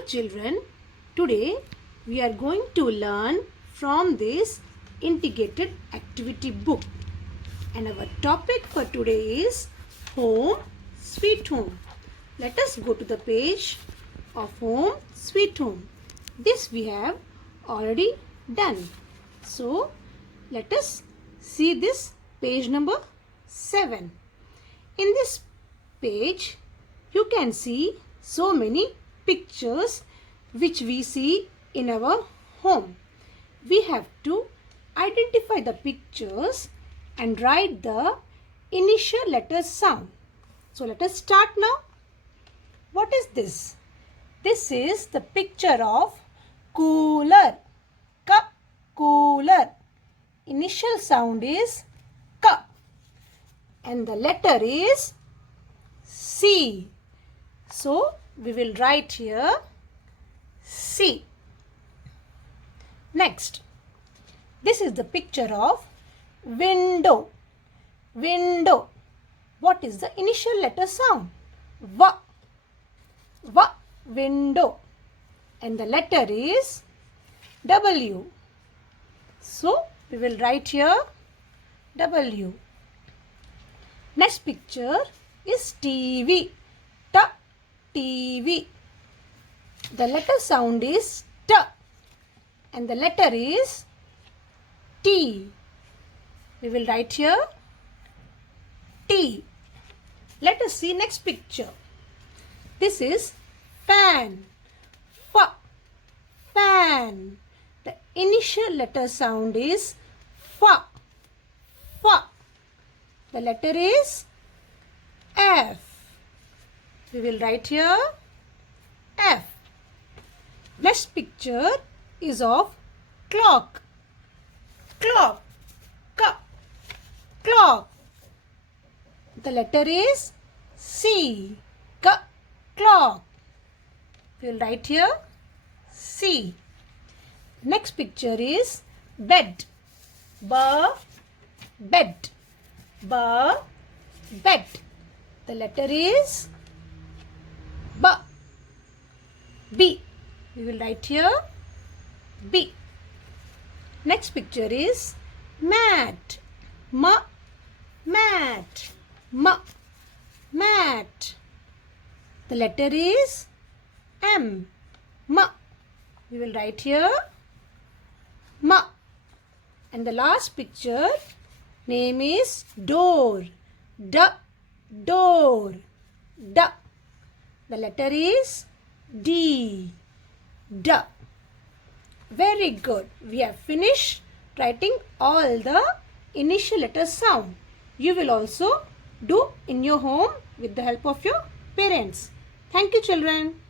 Dear children, today we are going to learn from this integrated activity book. And our topic for today is Home Sweet Home. Let us go to the page of Home Sweet Home. This we have already done. So, let us see this page number 7. In this page, you can see so many pictures which we see in our home. We have to identify the pictures and write the initial letter sound. So let us start now. What is this? This is the picture of cooler. Cooler. Initial sound is K and the letter is C. So we will write here C. Next, this is the picture of window. Window. What is the initial letter sound? V. V. Window. And the letter is W. So we will write here W. Next picture is TV. TV. The letter sound is T and the letter is T. We will write here T. Let us see next picture. This is fan. F. Fan. The initial letter sound is F. F. The letter is F. We will write here F. Next picture is of clock. Clock. Clock. The letter is C. Clock. We will write here C. Next picture is bed. Bed. Bed. The letter is B. We will write here B. Next picture is mat. Mat. Mat. The letter is M. We will write here M. And the last picture name is door. Door. The letter is D. Very good. We have finished writing all the initial letter sound. You will also do in your home with the help of your parents. Thank you, children.